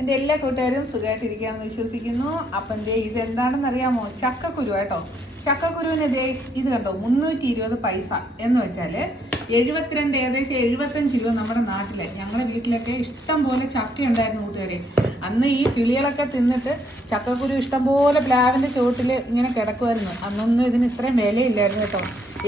എൻ്റെ എല്ലാ കൂട്ടുകാരും സുഖമായിട്ടിരിക്കുകയാണെന്ന് വിശ്വസിക്കുന്നു. അപ്പം ദേ ഇതെന്താണെന്ന് അറിയാമോ? ചക്കക്കുരു കേട്ടോ. ചക്കക്കുരുവിന് ദേ ഇത് കണ്ടോ 320 പൈസ എന്ന് വെച്ചാൽ 72 ഏകദേശം 75 രൂപ. നമ്മുടെ നാട്ടിലെ ഞങ്ങളുടെ വീട്ടിലൊക്കെ ഇഷ്ടം പോലെ ചക്ക ഉണ്ടായിരുന്നു കൂട്ടുകാരെ. അന്ന് ഈ കിളികളൊക്കെ തിന്നിട്ട് ചക്കക്കുരു ഇഷ്ടം പോലെ പ്ലാവിൻ്റെ ചുവട്ടിൽ ഇങ്ങനെ കിടക്കുമായിരുന്നു. അന്നൊന്നും ഇതിന് ഇത്രയും വിലയില്ലായിരുന്നു കേട്ടോ.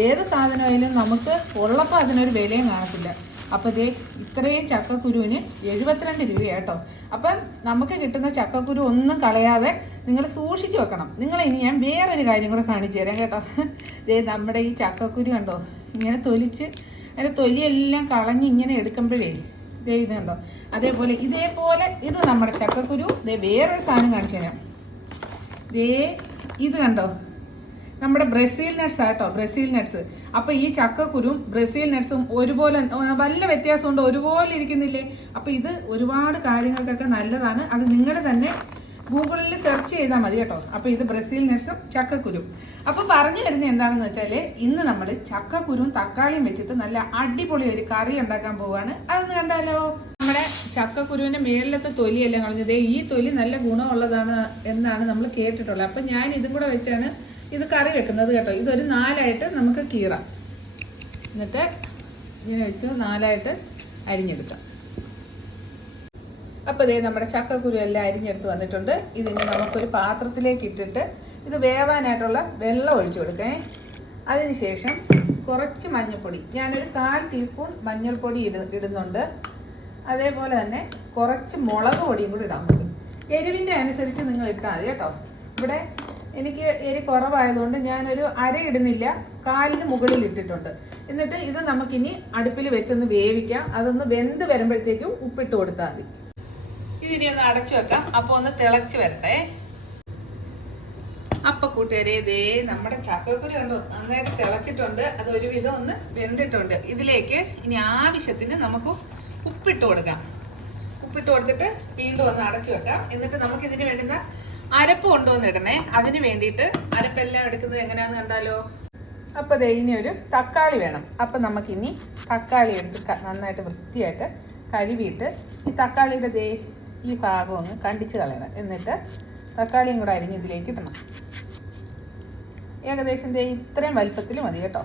ഏത് സാധനമായാലും നമുക്ക് ഉള്ളപ്പോൾ അതിനൊരു വിലയും കാണത്തില്ല. അപ്പോൾ ഇതേ ഇത്രയും ചക്കക്കുരുവിന് 72 രൂപ കേട്ടോ. അപ്പം നമുക്ക് കിട്ടുന്ന ചക്കക്കുരു ഒന്നും കളയാതെ നിങ്ങൾ സൂക്ഷിച്ച് വെക്കണം. ഇനി ഞാൻ വേറൊരു കാര്യം കൂടെ കാണിച്ചു തരാം കേട്ടോ. ഇതേ നമ്മുടെ ഈ ചക്കക്കുരു കണ്ടോ, ഇങ്ങനെ തൊലിച്ച് അതിൻ്റെ തൊലിയെല്ലാം കളഞ്ഞ് ഇങ്ങനെ എടുക്കുമ്പോഴേ ഇതേ ഇത് കണ്ടോ. ഇതേപോലെ ഇത് നമ്മുടെ ചക്കക്കുരു. ഇതേ വേറൊരു സാധനം കാണിച്ചു തരാം. ഇത് കണ്ടോ, നമ്മുടെ ബ്രസീൽ നട്ട്സ് ആട്ടോ, ബ്രസീൽ നട്ട്സ്. അപ്പോൾ ഈ ചക്കക്കുരും ബ്രസീൽ നട്ട്സും ഒരുപോലെ വല്ല വ്യത്യാസമുണ്ട്, ഒരുപോലെ ഇരിക്കുന്നില്ലേ? അപ്പോൾ ഇത് ഒരുപാട് കാര്യങ്ങൾക്കൊക്കെ നല്ലതാണ്. അത് നിങ്ങളുടെ തന്നെ ഗൂഗിളിൽ സെർച്ച് ചെയ്താൽ മതി കേട്ടോ. അപ്പോൾ ഇത് ബ്രസീൽ നട്ട്സും ചക്കക്കുരും. അപ്പോൾ പറഞ്ഞു വരുന്നത് എന്താണെന്ന് വെച്ചാൽ ഇന്ന് നമ്മൾ ചക്കക്കുരും തക്കാളിയും വെച്ചിട്ട് നല്ല അടിപൊളി ഒരു കറി ഉണ്ടാക്കാൻ പോവുകയാണ്. അതൊന്ന് കണ്ടാലോ? നമ്മുടെ ചക്കക്കുരുവിൻ്റെ മേളിലത്തെ തൊലിയെല്ലാം കളഞ്ഞത്. ഈ തൊലി നല്ല ഗുണമുള്ളതാണ് എന്നാണ് നമ്മൾ കേട്ടിട്ടുള്ളത്. അപ്പം ഞാൻ ഇതും കൂടെ വെച്ചാണ് ഇത് കറി വെക്കുന്നത് കേട്ടോ. ഇതൊരു 4ആയിട്ട് നമുക്ക് കീറാം. എന്നിട്ട് ഇങ്ങനെ വെച്ച് 4ആയിട്ട് അരിഞ്ഞെടുക്കാം. അപ്പോൾ ഇതേ നമ്മുടെ ചക്കക്കുരു എല്ലാം അരിഞ്ഞെടുത്ത് വന്നിട്ടുണ്ട്. ഇതിന് നമുക്കൊരു പാത്രത്തിലേക്ക് ഇട്ടിട്ട് ഇത് വേവാനായിട്ടുള്ള വെള്ളം ഒഴിച്ചു കൊടുക്കേ. അതിനുശേഷം കുറച്ച് മഞ്ഞൾപ്പൊടി, ഞാനൊരു 1/4 ടീസ്പൂൺ മഞ്ഞൾപ്പൊടി ഇടുന്നുണ്ട്. അതേപോലെ തന്നെ കുറച്ച് മുളക് പൊടിയും കൂടി ഇടാൻ പറ്റും. എരിവിൻ്റെ അനുസരിച്ച് നിങ്ങൾ ഇട്ടാൽ മതി കേട്ടോ. ഇവിടെ എനിക്ക് എരി കുറവായതുകൊണ്ട് ഞാനൊരു അര ഇടുന്നില്ല, 1/4 മുകളിൽ ഇട്ടിട്ടുണ്ട്. എന്നിട്ട് ഇത് നമുക്കിനി അടുപ്പിൽ വെച്ചൊന്ന് വേവിക്കാം. അതൊന്ന് വെന്ത് വരുമ്പോഴത്തേക്കും ഉപ്പിട്ട് കൊടുത്താൽ മതി. ഇതിനി ഒന്ന് അടച്ചു വെക്കാം. അപ്പോൾ ഒന്ന് തിളച്ച് വരട്ടെ. അപ്പോൾ കൂട്ടുകാരെ, ഇതേ നമ്മുടെ ചക്കക്കുരു കണ്ടോ നന്നായിട്ട് തിളച്ചിട്ടുണ്ട്. അത് ഒരുവിധം ഒന്ന് വെന്തിട്ടുണ്ട്. ഇതിലേക്ക് ഇനി ആവശ്യത്തിന് നമുക്ക് ഉപ്പിട്ട് കൊടുക്കാം. ഉപ്പിട്ട് കൊടുത്തിട്ട് വീണ്ടും ഒന്ന് അടച്ചു വെക്കാം. എന്നിട്ട് നമുക്ക് ഇതിന് വേണ്ടുന്ന അരപ്പ് കൊണ്ടുവന്ന് ഇടണേ. അതിന് വേണ്ടിയിട്ട് അരപ്പെല്ലാം എടുക്കുന്നത് എങ്ങനെയാണെന്ന് കണ്ടാലോ? അപ്പോൾ ദേ ഇനി ഒരു തക്കാളി വേണം. അപ്പം നമുക്കിനി തക്കാളി എടുത്ത് നന്നായിട്ട് വൃത്തിയായിട്ട് കഴുകിയിട്ട് ഈ തക്കാളിയുടെ ദേ ഈ ഭാഗം ഒന്ന് കണ്ടിച്ച് കളയണം. എന്നിട്ട് തക്കാളിയും കൂടെ അരിഞ്ഞ് ഇതിലേക്ക് ഇടണം. ഏകദേശം ദേ ഇത്രയും വലിപ്പത്തിൽ മതി കേട്ടോ.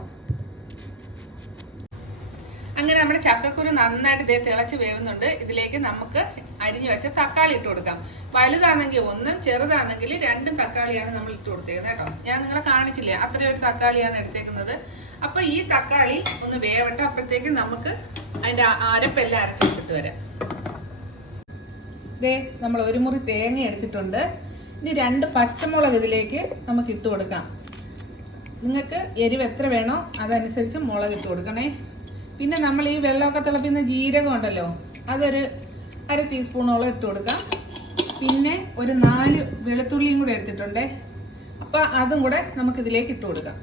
അങ്ങനെ നമ്മുടെ ചക്കക്കുരു നന്നായിട്ട് ഇതേ തിളച്ച് വേവുന്നുണ്ട്. ഇതിലേക്ക് നമുക്ക് അരിഞ്ഞു വെച്ച തക്കാളി ഇട്ട് കൊടുക്കാം. വലുതാണെങ്കിൽ 1, ചെറുതാണെങ്കിൽ 2 തക്കാളിയാണ് നമ്മൾ ഇട്ട് കൊടുത്തേക്കുന്നത് കേട്ടോ. ഞാൻ നിങ്ങളെ കാണിച്ചില്ലേ, അത്രയും ഒരു തക്കാളിയാണ് എടുത്തേക്കുന്നത്. അപ്പോൾ ഈ തക്കാളി ഒന്ന് വേവട്ടെ. അപ്പോഴത്തേക്കും നമുക്ക് അതിൻ്റെ അരപ്പെല്ലാം അരച്ചെടുത്തിട്ട് വരാം. ദേ നമ്മൾ ഒരു മുറി തേങ്ങ എടുത്തിട്ടുണ്ട്. ഇനി 2 പച്ചമുളക് ഇതിലേക്ക് നമുക്ക് ഇട്ട് കൊടുക്കാം. നിങ്ങൾക്ക് എരിവ് എത്ര വേണോ അതനുസരിച്ച് മുളക് ഇട്ട് കൊടുക്കണേ. പിന്നെ നമ്മൾ ഈ വെള്ളമൊക്കെ തിളപ്പിക്കുന്ന ജീരകം ഉണ്ടല്ലോ, അതൊരു 1/2 ടീസ്പൂണോളം ഇട്ട് കൊടുക്കാം. പിന്നെ ഒരു 4 വെളുത്തുള്ളിയും കൂടെ എടുത്തിട്ടുണ്ടേ. അപ്പോൾ അതും കൂടെ നമുക്കിതിലേക്ക് ഇട്ട് കൊടുക്കാം.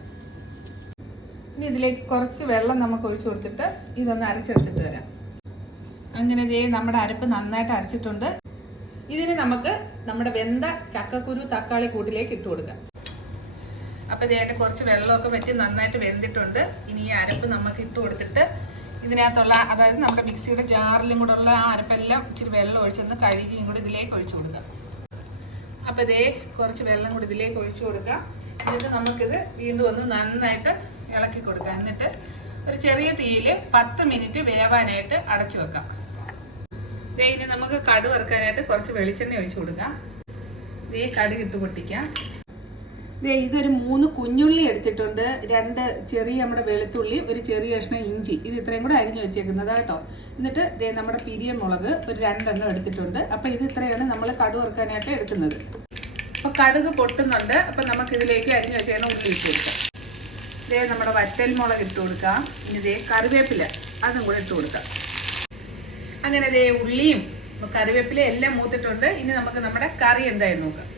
ഇനി ഇതിലേക്ക് കുറച്ച് വെള്ളം നമുക്ക് ഒഴിച്ചു കൊടുത്തിട്ട് ഇതൊന്ന് അരച്ചെടുത്തിട്ട് വരാം. അങ്ങനെ ദേ നമ്മുടെ അരപ്പ് നന്നായിട്ട് അരച്ചിട്ടുണ്ട്. ഇതിന് നമുക്ക് നമ്മുടെ വെന്ത ചക്കക്കുരു തക്കാളി കൂട്ടിലേക്ക് ഇട്ട് കൊടുക്കാം. അപ്പോൾ ഇതിൻ്റെ കുറച്ച് വെള്ളമൊക്കെ പറ്റി നന്നായിട്ട് വെന്തിട്ടുണ്ട്. ഇനി ഈ അരപ്പ് നമുക്ക് ഇട്ട് കൊടുത്തിട്ട് ഇതിനകത്തുള്ള, അതായത് നമ്മുടെ മിക്സിയുടെ ജാറിലും കൂടെ ഉള്ള ആ അരപ്പെല്ലാം ഇച്ചിരി വെള്ളം ഒഴിച്ചൊന്ന് കഴുകിയും കൂടി ഇതിലേക്ക് ഒഴിച്ചു കൊടുക്കാം. അപ്പോൾ ഇതേ കുറച്ച് വെള്ളം കൂടി ഇതിലേക്ക് ഒഴിച്ചു കൊടുക്കാം. എന്നിട്ട് നമുക്കിത് വീണ്ടും ഒന്ന് നന്നായിട്ട് ഇളക്കി കൊടുക്കാം. എന്നിട്ട് ഒരു ചെറിയ തീയിൽ 10 മിനിറ്റ് വേവാനായിട്ട് അടച്ചു വെക്കാം. ഇനി നമുക്ക് കടുക് വറുക്കാനായിട്ട് കുറച്ച് വെളിച്ചെണ്ണ ഒഴിച്ചു കൊടുക്കാം. കടുക് ഇട്ട് പൊട്ടിക്കാം. ഇതൊരു 3 കുഞ്ഞുള്ളി എടുത്തിട്ടുണ്ട്, 2 ചെറിയ നമ്മുടെ വെളുത്തുള്ളി, ഒരു ചെറിയ കഷ്ണം ഇഞ്ചി, ഇത് ഇത്രയും കൂടെ അരിഞ്ഞു വെച്ചേക്കുന്നത് കേട്ടോ. എന്നിട്ട് നമ്മുടെ പിരിയമുളക് ഒരു 2 എണ്ണം എടുത്തിട്ടുണ്ട്. അപ്പോൾ ഇത് ഇത്രയാണ് നമ്മൾ കടുക് വറുക്കാനായിട്ട് എടുക്കുന്നത്. അപ്പോൾ കടുക് പൊട്ടുന്നുണ്ട്. അപ്പം നമുക്കിതിലേക്ക് അരിഞ്ഞു വെച്ചേക്കുന്ന ഉള്ളി ഇട്ട് കൊടുക്കാം. നമ്മുടെ വറ്റൽ മുളക് ഇട്ട് കൊടുക്കാം. ഇനി കറിവേപ്പില അതും കൂടെ ഇട്ട് കൊടുക്കാം. അങ്ങനെ ഉള്ളിയും കറിവേപ്പില എല്ലാം മൂത്തിട്ടുണ്ട്. ഇനി നമുക്ക് നമ്മുടെ കറി എന്തായാലും നോക്കാം.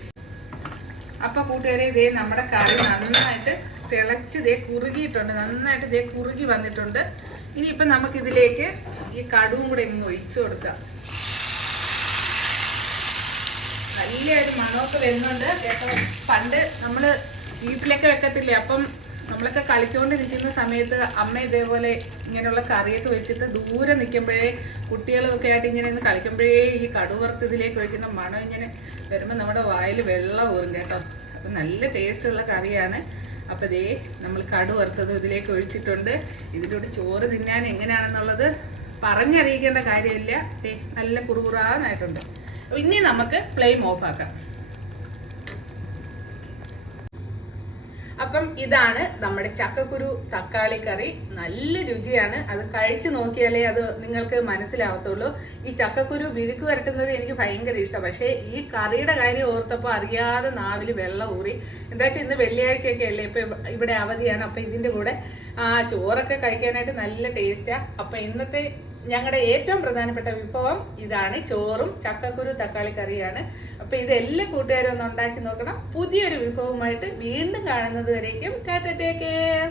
അപ്പോൾ കൂട്ടുകാരെ, നമ്മുടെ കറി നന്നായിട്ട് തിളച്ച് കുറുകിയിട്ടുണ്ട്. നന്നായിട്ട് കുറുകി വന്നിട്ടുണ്ട്. ഇനിയിപ്പം നമുക്കിതിലേക്ക് ഈ കടുവും കൂടെ ഇങ്ങ് ഒഴിച്ചു കൊടുക്കാം. നല്ലൊരു മണമൊക്കെ വരുന്നുണ്ട് കേട്ടോ. പണ്ട് നമ്മൾ വീട്ടിലൊക്കെ വെക്കത്തില്ലേ, അപ്പം നമ്മളൊക്കെ കളിച്ചുകൊണ്ടിരിക്കുന്ന സമയത്ത് അമ്മ ഇതേപോലെ ഇങ്ങനെയുള്ള കറിയൊക്കെ വെച്ചിട്ട് ദൂരെ നിൽക്കുമ്പോഴേ കുട്ടികളൊക്കെ ആയിട്ട് ഇങ്ങനെ ഒന്ന് കളിക്കുമ്പോഴേ ഈ കടുവറുത്ത് ഇതിലേക്ക് ഒഴിക്കുന്ന മണം ഇങ്ങനെ വരുമ്പോൾ നമ്മുടെ വായിൽ വെള്ളം ഊറും കേട്ടോ. അപ്പം നല്ല ടേസ്റ്റുള്ള കറിയാണ്. അപ്പോൾ ദേ നമ്മൾ കടുവറുത്തതും ഇതിലേക്ക് ഒഴിച്ചിട്ടുണ്ട്. ഇതിലൂടെ ചോറ് തിന്നാൻ എങ്ങനെയാണെന്നുള്ളത് പറഞ്ഞറിയിക്കേണ്ട കാര്യമില്ല. ദേ നല്ല കുറുകുറാന്നായിട്ടുണ്ട്. ഇനി നമുക്ക് ഫ്ലെയിം ഓഫാക്കാം. അപ്പം ഇതാണ് നമ്മുടെ ചക്കക്കുരു തക്കാളി കറി. നല്ല രുചിയാണ്. അത് കഴിച്ചു നോക്കിയാലേ അത് നിങ്ങൾക്ക് മനസ്സിലാവത്തുള്ളൂ. ഈ ചക്കക്കുരു വിഴുക്ക് വരട്ടുന്നത് എനിക്ക് ഭയങ്കര ഇഷ്ടം. പക്ഷേ ഈ കറിയുടെ കാര്യം ഓർത്തപ്പോൾ അറിയാതെ നാവിൽ വെള്ളം ഊറി. എന്താ വെച്ചാൽ ഇന്ന് വെള്ളിയാഴ്ചയൊക്കെ അല്ലേ, ഇപ്പം ഇവിടെ അവധിയാണ്. അപ്പം ഇതിൻ്റെ കൂടെ ചോറൊക്കെ കഴിക്കാനായിട്ട് നല്ല ടേസ്റ്റാണ്. അപ്പം ഇന്നത്തെ ഞങ്ങളുടെ ഏറ്റവും പ്രധാനപ്പെട്ട വിഭവം ഇതാണ്, ചോറും ചക്കക്കുരു തക്കാളി കറിയാണ്. അപ്പോൾ ഇതെല്ലാ കൂട്ടുകാരും ഒന്ന് ഉണ്ടാക്കി നോക്കണം. പുതിയൊരു വിഭവമായിട്ട് വീണ്ടും കാണുന്നത് വരേക്കും ടാറ്റാ, ടേക്ക് കെയർ.